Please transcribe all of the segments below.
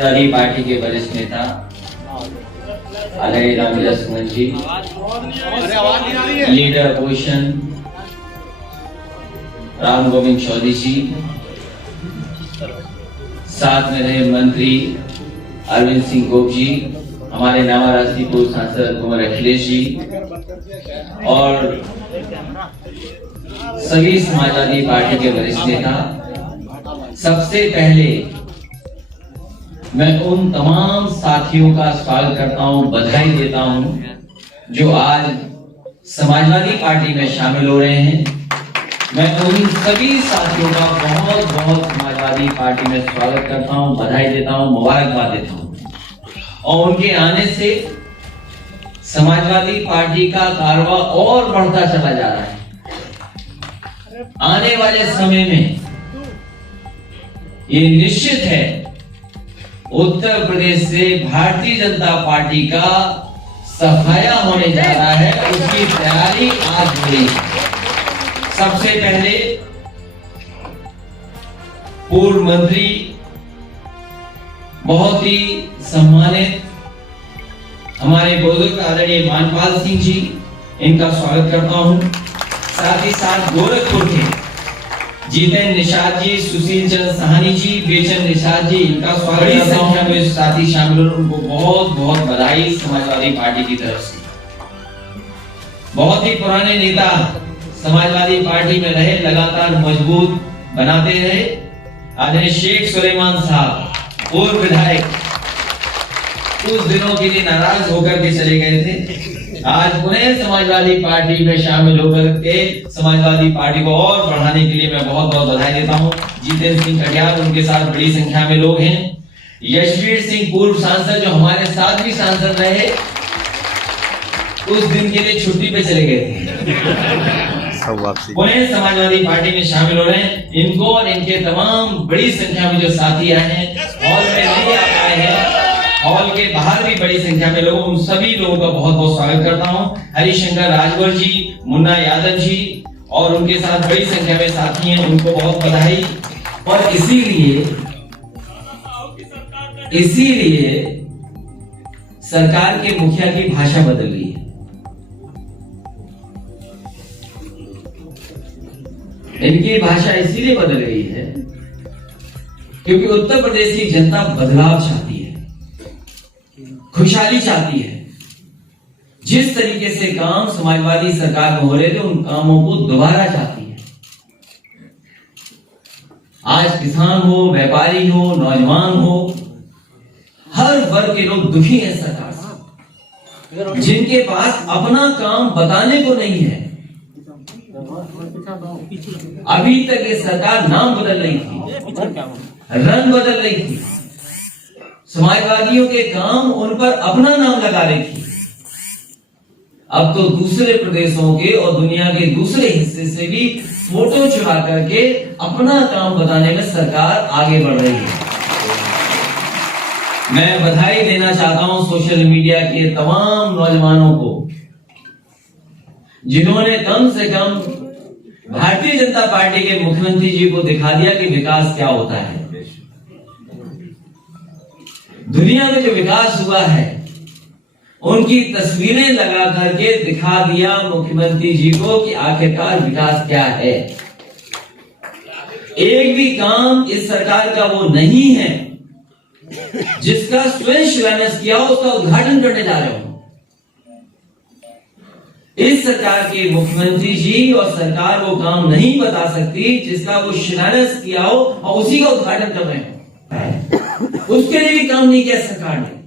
Samajwadi party के वरिष्ठ नेता आदरणीय रामविलास पासवान जी, लीडर अपोजिशन राम गोविंद चौधरी जी, साथ में रहे मंत्री अरविंद सिंह गोप जी, हमारे नामा राष्ट्रीय पूर्व सांसद कुमार अखिलेश जी और सभी समाजवादी पार्टी के वरिष्ठ नेता। सबसे पहले मैं उन तमाम साथियों का स्वागत करता हूं, बधाई देता हूं जो आज समाजवादी पार्टी में शामिल हो रहे हैं। मैं उन सभी साथियों का बहुत बहुत समाजवादी पार्टी में स्वागत करता हूं, बधाई देता हूं, मुबारकबाद देता हूं। और उनके आने से समाजवादी पार्टी का कारवा और बढ़ता चला जा रहा है। आने वाले समय में ये निश्चित है उत्तर प्रदेश से भारतीय जनता पार्टी का सफाया होने जा रहा है, उसकी तैयारी आज हो रही है। सबसे पहले पूर्व मंत्री बहुत ही सम्मानित हमारे बुजुर्ग आदरणीय मानपाल सिंह जी, इनका स्वागत करता हूं। साथ ही साथ गोरखपुर के जितेंद्र निषाद जी, सुशील चंद्र साहनी जी, बेचन निषाद जी, इनका स्वागत करता हूं। संख्या में साथी शामिल हुए, उनको बहुत बहुत बधाई समाजवादी पार्टी की तरफ से। बहुत ही पुराने नेता समाजवादी पार्टी में रहे, लगातार मजबूत बनाते रहे। आदरणीय शेख सुलेमान साहब, पूर्व विधायक, कुछ दिनों के लिए नाराज होकर के चले गए थे, आज पुनः समाजवादी पार्टी में शामिल होकर के समाजवादी पार्टी को और बढ़ाने के लिए मैं बहुत बहुत बधाई देता हूं। जितेंद्र सिंह कटियार, उनके साथ बड़ी संख्या में लोग हैं। यशवीर सिंह, पूर्व सांसद, जो हमारे साथ भी सांसद रहे, कुछ दिन के लिए छुट्टी पे चले गए थे, पुनः समाजवादी पार्टी में शामिल हो रहे हैं। इनको और इनके तमाम बड़ी संख्या में जो साथी आए हैं, हॉल में नहीं आ पाए हैं, हॉल के बाहर भी बड़ी संख्या में लोग, उन सभी लोगों का बहुत बहुत स्वागत करता हूं। हरिशंकर राजभर जी, मुन्ना यादव जी और उनके साथ बड़ी संख्या में साथी हैं, उनको बहुत बधाई। और इसीलिए सरकार के मुखिया की भाषा बदल रही है। इनकी भाषा इसीलिए बदल रही है क्योंकि उत्तर प्रदेश की जनता बदलाव चाहती है, खुशहाली चाहती है। जिस तरीके से काम समाजवादी सरकार में हो रहे थे, उन कामों को दोबारा चाहती है। आज किसान हो, व्यापारी हो, नौजवान हो, हर वर्ग के लोग दुखी हैं सरकार से। जिनके पास अपना काम बताने को नहीं है, अभी तक ये सरकार नाम बदल रही थी, रंग बदल रही थी, समाजवादियों के काम उन पर अपना नाम लगा रही थी। अब तो दूसरे प्रदेशों के और दुनिया के दूसरे हिस्से से भी फोटो चुरा करके अपना काम बताने में सरकार आगे बढ़ रही है। मैं बधाई देना चाहता हूं सोशल मीडिया के तमाम नौजवानों को, जिन्होंने कम से कम भारतीय जनता पार्टी के मुख्यमंत्री जी को दिखा दिया कि विकास क्या होता है। दुनिया में जो विकास हुआ है, उनकी तस्वीरें लगा करके दिखा दिया मुख्यमंत्री जी को कि आखिरकार विकास क्या है। एक भी काम इस सरकार का वो नहीं है जिसका स्वयं शिलान्यास किया हो, उसका उद्घाटन करने जा रहे हो। इस सरकार के मुख्यमंत्री जी और सरकार वो काम नहीं बता सकती जिसका वो शिलान्यास किया हो और उसी का उद्घाटन कर रहे हो। उसके लिए भी काम नहीं किया सरकार ने।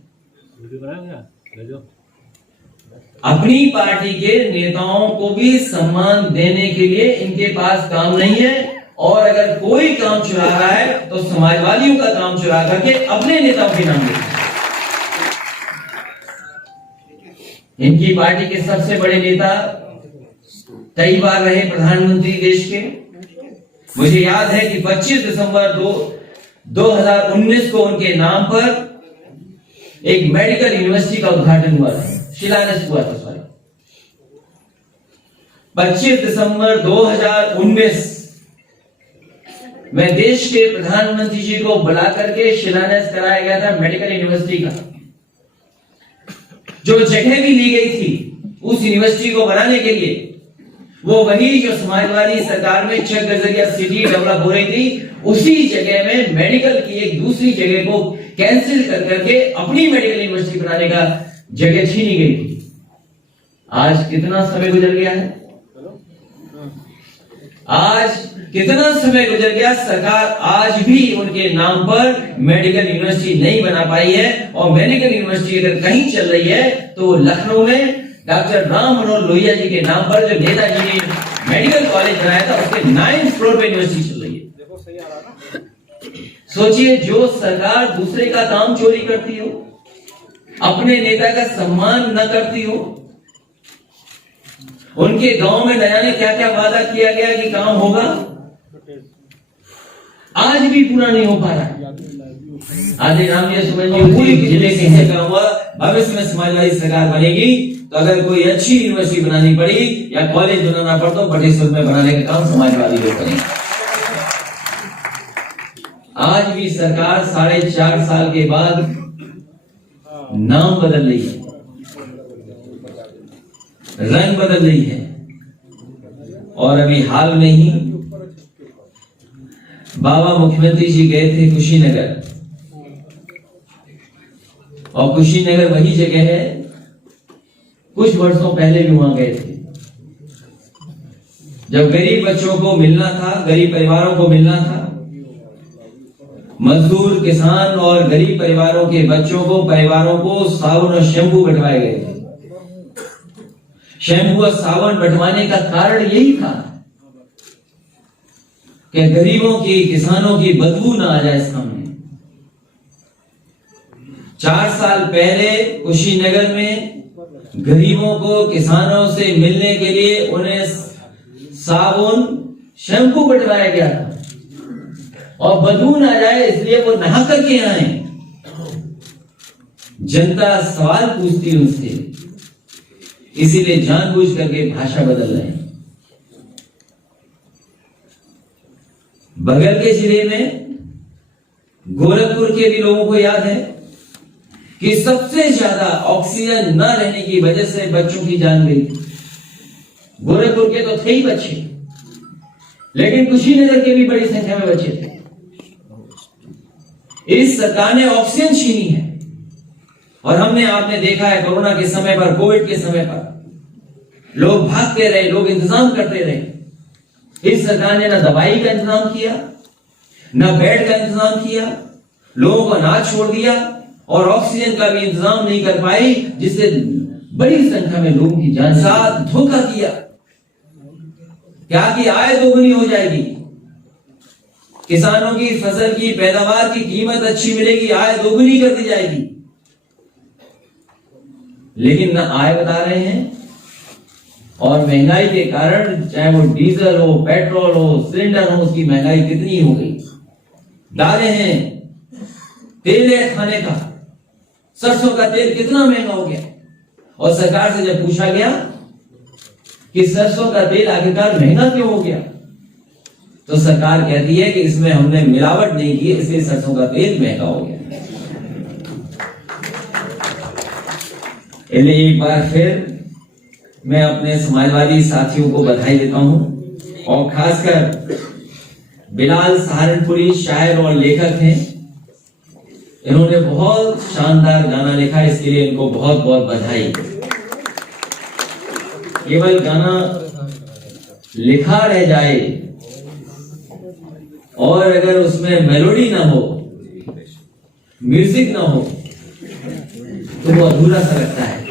अपनी पार्टी के नेताओं को भी सम्मान देने के लिए इनके पास काम नहीं है, और अगर कोई काम चुरा रहा है तो समाजवादियों का काम चुरा करके अपने नेताओं के नाम लेता है। इनकी पार्टी के सबसे बड़े नेता कई बार रहे प्रधानमंत्री देश के। मुझे याद है कि 25 दिसंबर 2019 को उनके नाम पर एक मेडिकल यूनिवर्सिटी का उद्घाटन हुआ था, शिलान्यास हुआ था। 25 दिसंबर 2019 में देश के प्रधानमंत्री जी को बुला करके शिलान्यास कराया गया था मेडिकल यूनिवर्सिटी का। जो जगह भी ली गई थी उस यूनिवर्सिटी को बनाने के लिए, वो वही जो समाजवादी सरकार में चक गजरिया सिटी डेवलप हो रही थी, उसी जगह में मेडिकल की एक दूसरी जगह को कैंसिल कर करके अपनी मेडिकल यूनिवर्सिटी बनाने का जगह छीनी गई थी। आज कितना समय गुजर गया है, आज कितना समय गुजर गया, सरकार आज भी उनके नाम पर मेडिकल यूनिवर्सिटी नहीं बना पाई है। और मेडिकल यूनिवर्सिटी अगर कहीं चल रही है तो लखनऊ में डॉक्टर राम मनोहर लोहिया जी के नाम पर जो नेताजी ने मेडिकल कॉलेज बनाया था उसके 9th फ्लोर पे यूनिवर्सिटी चल रही है। देखो सही आ रहा ना। सोचिए, जो सरकार दूसरे का काम चोरी करती हो, अपने नेता का सम्मान न करती हो, उनके गांव में न जाने क्या क्या वादा किया गया कि काम होगा, आज भी पूरा नहीं हो पा रहा। आदि राम जी समझ पूरी जिले के हिस्से का हुआ, भविष्य में समाजवादी सरकार बनेगी तो अगर कोई अच्छी यूनिवर्सिटी बनानी पड़ी या कॉलेज बनाना पड़ तो बटेश्वर में बनाने का काम समाजवादी लोग करेंगे। आज भी सरकार 4.5 साल के बाद नाम बदल रही है, रंग बदल रही है। और अभी हाल में ही बाबा मुख्यमंत्री जी गए थे कुशीनगर, और कुशीनगर वही जगह है, कुछ वर्षों पहले भी वहां गए थे, जब गरीब बच्चों को मिलना था, गरीब परिवारों को मिलना था। मजदूर, किसान और गरीब परिवारों के बच्चों को, परिवारों को साबुन और शैम्पू बंटवाए गए थे। शैम्पू और साबुन बंटवाने का कारण यही था कि गरीबों की, किसानों की बदबू ना आ जाए सामने। 4 साल पहले कुशीनगर में गरीबों को, किसानों से मिलने के लिए उन्हें साबुन, शैम्पू बंटवाया गया था, और बदबू ना जाए इसलिए वो नहा करके आए। जनता सवाल पूछती उनसे, इसीलिए जानबूझ करके भाषा बदल रहे हैं। बगल के जिले में गोरखपुर के भी लोगों को याद है कि सबसे ज्यादा ऑक्सीजन न रहने की वजह से बच्चों की जान गई थी। गोरखपुर के तो थे ही बच्चे, लेकिन कुशीनगर के भी बड़ी संख्या में बच्चे थे। इस सरकार ने ऑक्सीजन छीनी है, और आपने देखा है कोरोना के समय पर, कोविड के समय पर लोग भागते रहे, लोग इंतजाम करते रहे। इस सरकार ने ना दवाई का इंतजाम किया, ना बेड का इंतजाम किया, लोगों को अनाज छोड़ दिया, और ऑक्सीजन का भी इंतजाम नहीं कर पाई, जिससे बड़ी संख्या में लोगों की जान। साथ धोखा किया, क्या कि आय दोगुनी हो जाएगी, किसानों की फसल की पैदावार की कीमत अच्छी मिलेगी, आय दोगुनी कर दी जाएगी। लेकिन ना आय बता रहे हैं, और महंगाई के कारण, चाहे वो डीजल हो, पेट्रोल हो, सिलेंडर हो, उसकी महंगाई कितनी हो गई। दालें हैं, तेल है खाने का, सरसों का तेल कितना महंगा हो गया। और सरकार से जब पूछा गया कि सरसों का तेल आखिरकार महंगा क्यों हो गया, तो सरकार कहती है कि इसमें हमने मिलावट नहीं की, इसलिए सरसों का तेल महंगा हो गया। इसलिए एक बार फिर मैं अपने समाजवादी साथियों को बधाई देता हूं, और खासकर बिलाल सहारनपुरी शायर और लेखक हैं, इन्होंने बहुत शानदार गाना लिखा, इसके लिए इनको बहुत बहुत बधाई। केवल गाना लिखा रह जाए और अगर उसमें मेलोडी ना हो, म्यूजिक ना हो, तो वो अधूरा सा लगता है।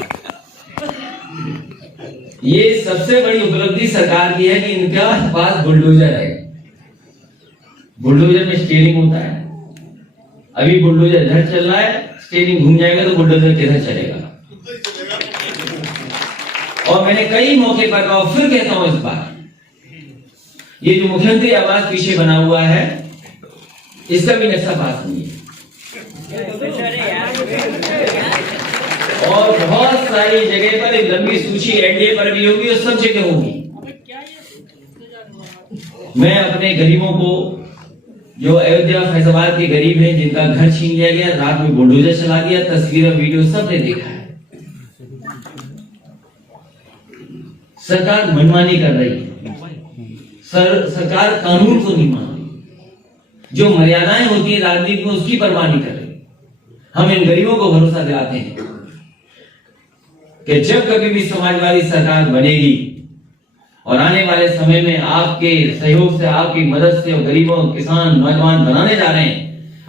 ये सबसे बड़ी उपलब्धि सरकार की है कि इनका पास बुलडोजर है। बुलडोजर में स्टीयरिंग होता है। अभी बुलडोजर इधर चल रहा है, स्टीयरिंग घूम जाएगा तो बुलडोजर किधर चलेगा। और मैंने कई मौके पर कहा, फिर कहता हूं इस बार, ये जो मुख्यमंत्री आवास पीछे बना हुआ है, इसका भी नक्शा पास नहीं है। और बहुत सारी जगह पर एक लंबी सूची एनडीए पर भी होगी और सब जगह होगी। मैं अपने गरीबों को जो अयोध्या फैजाबाद के गरीब हैं, जिनका घर छीन लिया गया, रात में बुलडोजर चला दिया, तस्वीरें वीडियो सबने देखा है। सरकार मनमानी कर रही है, सरकार कानून को नहीं मान रही, जो मर्यादाएं होती है राजनीति में उसकी परवाह नहीं कर रही। हम इन गरीबों को भरोसा दिलाते हैं कि जब कभी भी समाजवादी सरकार बनेगी और आने वाले समय में आपके सहयोग से, आपकी मदद से गरीबों, किसान, नौजवान बनाने जा रहे हैं,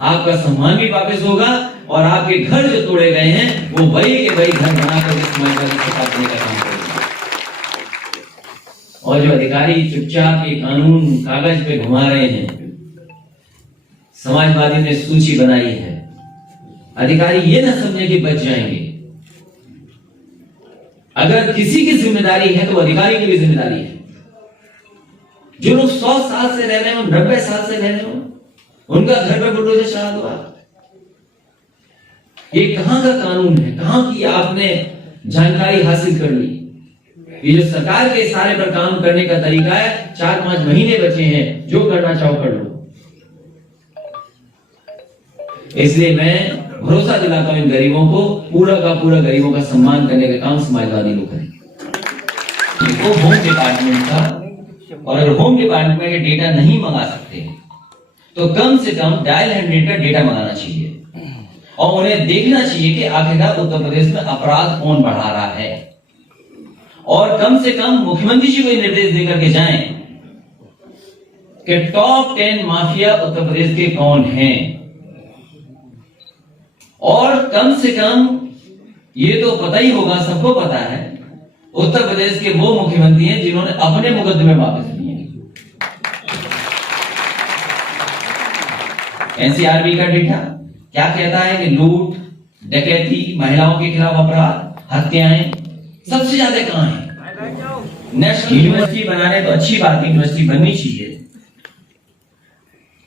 आपका सम्मान भी वापस होगा और आपके घर जो तोड़े गए हैं वो वही के वही घर बनाकर समाजवादी सरकार देने का काम करेगी। और जो अधिकारी चुपचाप ये कानून कागज पे घुमा रहे हैं, समाजवादी ने सूची बनाई है, अधिकारी ये ना समझे कि बच जाएंगे। अगर किसी की जिम्मेदारी है तो अधिकारी की भी जिम्मेदारी है। जो लोग 100 साल से रह रहे हो, 90 साल से रह रहे हो, उनका घर पे बुलडोजर चला दो आप। ये कहां का कानून है? कहां की आपने जानकारी हासिल कर ली? ये जो सरकार के इशारे पर काम करने का तरीका है, 4-5 महीने बचे हैं, जो करना चाहो कर लो। इसलिए मैं भरोसा दिलाता हूं इन गरीबों को, पूरा का पूरा गरीबों का सम्मान करने का काम समाजवादी लोग करेंगे। तो होम डिपार्टमेंट का, और अगर होम डिपार्टमेंट में डेटा नहीं मंगा सकते तो कम से कम डायल 100 का डेटा मंगाना चाहिए और उन्हें देखना चाहिए कि आखिरकार उत्तर प्रदेश में अपराध कौन बढ़ा रहा है। और कम से कम मुख्यमंत्री जी को निर्देश देकर के जाएं कि टॉप 10 माफिया उत्तर प्रदेश के कौन हैं। और कम से कम ये तो पता ही होगा, सबको पता है, उत्तर प्रदेश के वो मुख्यमंत्री हैं जिन्होंने अपने मुकदमे वापस लिए। एनसीआरबी का डेटा क्या कहता है कि लूट, डकैती, महिलाओं के खिलाफ अपराध, हत्याएं सबसे ज्यादा कहां है? नेशनल यूनिवर्सिटी बनाने तो अच्छी बात है, यूनिवर्सिटी बननी चाहिए,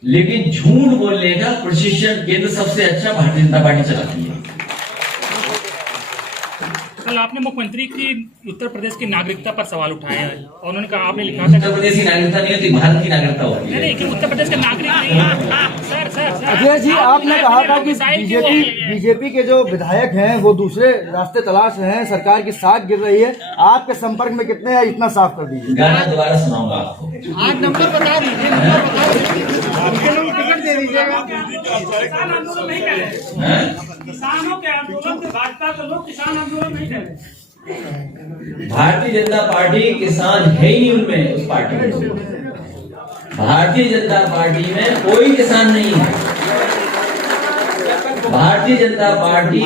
लेकिन झूठ बोलने का प्रशिक्षण केंद्र सबसे अच्छा भारतीय जनता पार्टी चलाती है। कल आपने मुख्यमंत्री की उत्तर प्रदेश की नागरिकता पर सवाल उठाया है और उन्होंने कहा, आपने लिखा था उत्तर प्रदेश की नागरिकता नहीं होती, भारत की नागरिकता होती है। नहीं कि उत्तर प्रदेश का नागरिक नहीं है। सर अजय जी, आपने कहा था कि बीजेपी के जो विधायक हैं वो दूसरे रास्ते तलाश रहे हैं, सरकार की साख गिर रही है, आपके संपर्क में कितने हैं, इतना साफ कर दीजिए। गाना दोबारा सुनाऊंगा आपको। 8 नंबर बता दीजिए, टिकट दे दीजिएगा। किसानों के आंदोलन से भाजपा के लोग किसान आंदोलन नहीं कर रहे। भारतीय जनता पार्टी किसान है ही नहीं उनमें, उस पार्टी में। भारतीय जनता पार्टी में कोई किसान नहीं है। भारतीय जनता पार्टी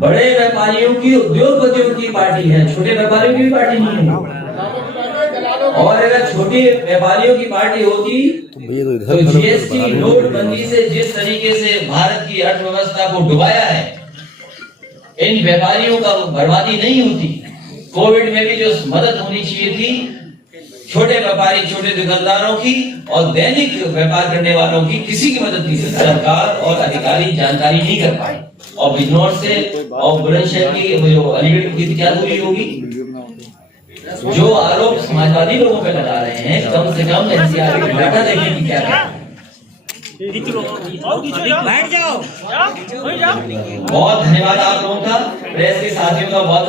बड़े व्यापारियों की, उद्योगपतियों की पार्टी है, छोटे व्यापारियों की भी पार्टी नहीं है। और अगर छोटे व्यापारियों की पार्टी होती तो जीएसटी, नोटबंदी से जिस तरीके से भारत की अर्थव्यवस्था को डुबाया है, इन व्यापारियों का बर्बादी नहीं होती। कोविड में भी जो मदद होनी चाहिए थी छोटे व्यापारी, छोटे दुकानदारों की और दैनिक व्यापार करने वालों की, किसी की मदद नहीं की। सरकार और अधिकारी जानकारी नहीं कर पाए। और बिजनौर से और बुलंदशहर की जो अलीगढ़ की क्या दूरी होगी? जो आरोप समाजवादी लोगों पे लगा रहे हैं, कम से कम एनसीआर की डाटा देखने की क्या है। बैठ जाओ। बहुत धन्यवाद आप लोगों का, प्रेस के साथियों का बहुत